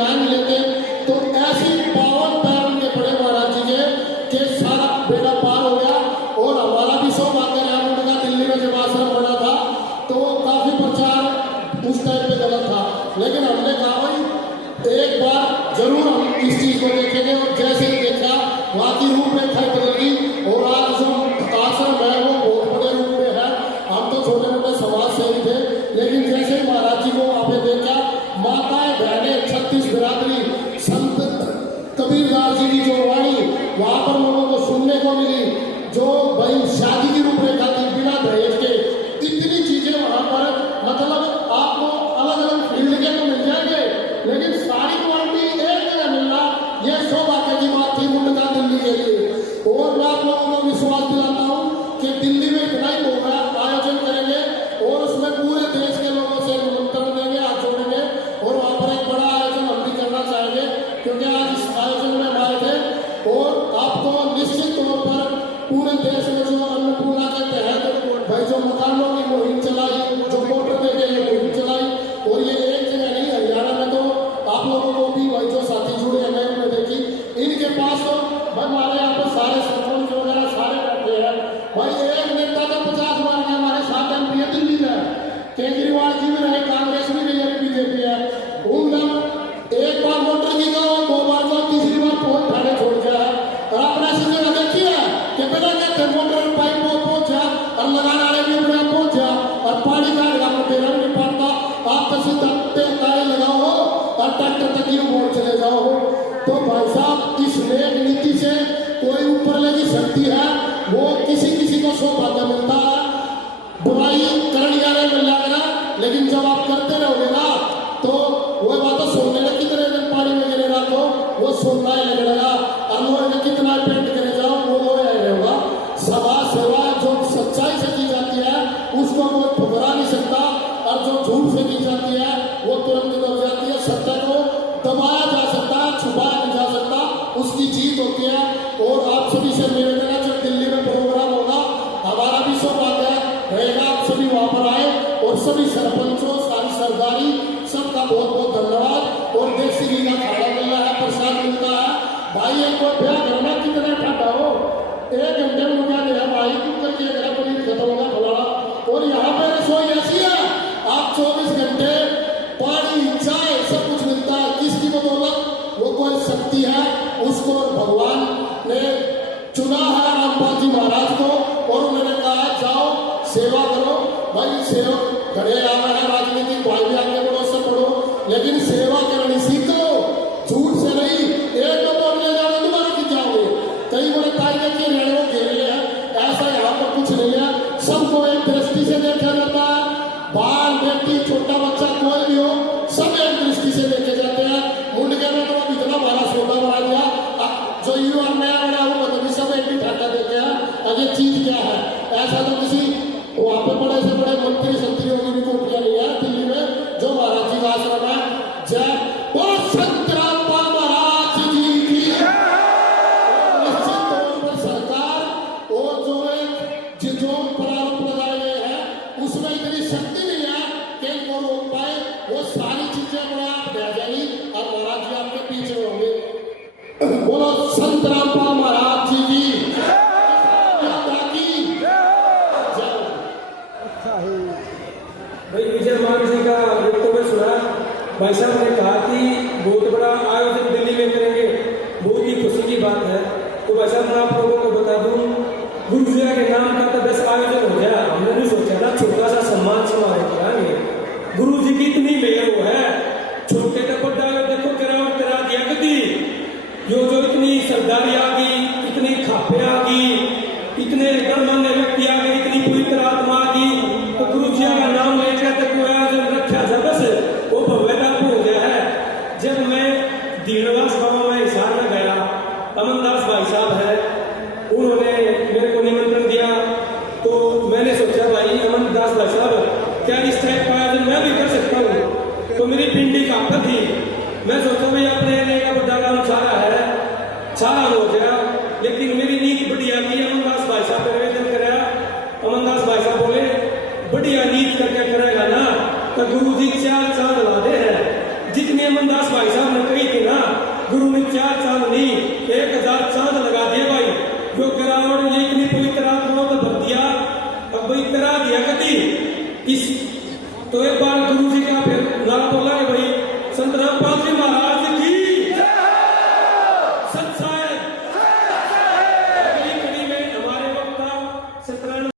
ज्ञान नहीं लेते, तो ऐसी पावन पैर उनके पड़े महाराज जी के सारा बेड़ा पार हो गया। और हमारा भी सौभाग्य रहा उनका, दिल्ली में जब आश्रम बना था तो काफी प्रचार उस टाइम पे गलत था, लेकिन हमने कहा भाई एक बार जरूर हम इस चीज को देखेंगे। और जैसे ही देखा वहाँ की रूपरेखा बदल गई और आज जो आश्रम है वो बहुत बड़े रूप में है। हम तो छोटे मोटे समाज से ही थे, लेकिन जैसे ही महाराज जी को आपने देखा, माताएं बहनें 36 बिरादरी, संत कबीरदास जी की जो वाणी वहां पर लोगों को सुनने को मिली, जो भाई शादी की रूपरेखा थी बिना दहेज के, इतनी चीजें वहां पर, मतलब आपको अलग अलग फील्ड के तो मिल जाएंगे, लेकिन सारी क्वालिटी एक जगह मिलना ये सौभाग्य की बात थी मुंडका दिल्ली के लिए। और मैं आप लोगों को विश्वास दिलाता हूँ कि दिल्ली में इतना ही होगा आयोजन करेंगे और उसमें पूरे देश के लोगों से निमंत्रण देंगे, हाथ जोड़ेंगे और वहां पर एक बड़ा आयोजन हम भी करना चाहेंगे, क्योंकि आज इस आयोजन में हमारे थे। और आपको निश्चित तौर पर पूरे देश में जो अन्नपूर्णा के तहत भाई जो मकानों की मुहिम चलाई, जो मोटर देके ये मुहिम चलाई, और ये एक जगह नहीं, हरियाणा में तो आप लोगों को भी भाई जो साथी जुड़े हैं उन्होंने देखी, इनके पास तो भाई हमारे यहाँ पर सारे सरपंच वगैरह सारे बैठे हैं। भाई एक नेता तो 50 बार का हमारे साथ एमपी है दिल्ली में, केजरीवाल जी भी रहे, कांग्रेस भी रही है, बीजेपी है, एक बार मोटर की गया, 2 बार का, तीसरी बार फोन ठाणे छोड़ गया। और आपने ऐसी जगह देखी है कि बिना कहते मोटर पाइप को पहुंचा और लगाने वाले भी बड़ा पहुंचा और पानी का लगाना तेरा नहीं पड़ता, आप तो सीधा ताले लगाओ और ट्रैक्टर तक ही मोड़ चले जाओ। तो भाई साहब इस नेक नीति से कोई ऊपर लगी शक्ति है, वो किसी किसी को सौभाग्य मिलता है, बुराई करने जाने मिल जाएगा, लेकिन जब आप करते रहोगे ना तो वो बात सोने लगे, कितने दिन पानी में गिरेगा तो वो सोना ही लगेगा, और लोहे में कितना पेंट करे जाओ वो लोहे रहेगा। समाज सेवा जो सच्चाई से की जाती है उसको कोई ठुकरा नहीं सकता, और जो झूठ से की जाती है वो तुरंत दब जाती है। सत्य को दबाया जा सकता है, छुपाया नहीं जा सकता, उसकी जीत होती है। और आप सभी से निवेदन है, जब दिल्ली में प्रोग्राम होगा हमारा भी सौभाग्य रहेगा, आप सभी वहां पर आए, और सभी सरपंचों, सारी सरदारी, सबका बहुत बहुत धन्यवाद। और देसी घी का खाना मिल रहा है, प्रसाद मिलता है। भाई एक बार ब्याह करना कितना ठंडा हो, 1 घंटे में रुका दिया भाई, तुम करके अगर पनीर खत्म होगा फलाना। और यहाँ पे रसोई ऐसी है, आप 24 घंटे पानी चाय सब कुछ मिलता है। किसकी बदौलत? वो कोई शक्ति है, उसको भगवान ने चुना है, रामपाल जी महाराज को, और उन्होंने कहा जाओ सेवा करो। भाई सेवा घरे आ रहा है राजनीतिक भाई भी आगे बढ़ो, सब पढ़ो, लेकिन सेवा करनी सीखो, झूठ से नहीं। एक तो बोलने जाओ तुम्हारे की जाओगे, कई बड़े तारीख के लड़ों घेरे हैं, ऐसा यहाँ पर कुछ नहीं है। सबको एक दृष्टि से देखा जाता है, बाल बेटी छोटा बच्चा कोई भी हो, सब एक दृष्टि से देखे जाते हैं। मुंडके में तो अब इतना बड़ा सोदा बना दिया, जो युवा नया बना हुआ तो सब एक ही ठाका देते हैं, अब ये चीज क्या है। ऐसा तो किसी वहां पर बड़े से बड़े मंत्री संतरियों की भी कोठियां नहीं है दिल्ली में, जो महाराज जी का आश्रम है। जय बोलो संत रामपाल महाराज जी की। निश्चित तौर पर सरकार और जो प्रारूप लगाए गए हैं उसमें इतनी शक्ति नहीं है कि इनको रोक पाए। वो सारी चीजें बड़ा आप रह जाएगी और महाराज जी आपके पीछे होंगे। बोलो संत रामपाल महाराज जी की। भाई विजय मान जी का वक्तव्य सुना, भाई साहब ने कहा कि बहुत बड़ा आयोजन दिल्ली में करेंगे, बहुत ही खुशी की बात है। तो भाई साहब मैं आप लोगों को बता दूं, गुरु जी के नाम का तो 10 आयोजन हो गया, हमने नहीं सोचा ना छोटा सा सम्मान समारोह कराएंगे। गुरु जी की इतनी मेहर वो है, छोटे तो बड़ा देखो करा दिया कभी, जो इतनी सरदारी आ गई, इतनी खापे आ गई, इतने गणमान्य व्यक्ति आ गए, इतनी पवित्र आत्मा आ गई, तो गुरु जी का नाम लेकर तक वो आयोजन रखा जा, बस वो भव्यता हो गया है। जब मैं दीनवास बाबा में हिसार में गया, अमनदास भाई साहब है, उन्होंने मेरे को निमंत्रण दिया, तो मैंने सोचा भाई अमनदास भाई साहब क्या इस टाइप का आयोजन मैं भी कर सकता हूँ। तो मेरी पिंडी का आपका थी, मैं सोचा भाई अपने एरिया का बड़ा काम सारा है, सारा हो गया, लेकिन मेरी नीति बढ़िया की। अमनदास भाई साहब को निवेदन कराया, अमनदास भाई साहब बोले बढ़िया नीत करके करेगा ना तो गुरु जी 4 चांद ला दे है, जितने अमनदास भाई साहब ने कही थी ना, गुरु ने 4 चांद नहीं 1000 चांद लगा दिए भाई। जो गिरावट ये इतनी पवित्र आत्मा तो भर दिया, अब भाई करा दिया कति इस तो एक बात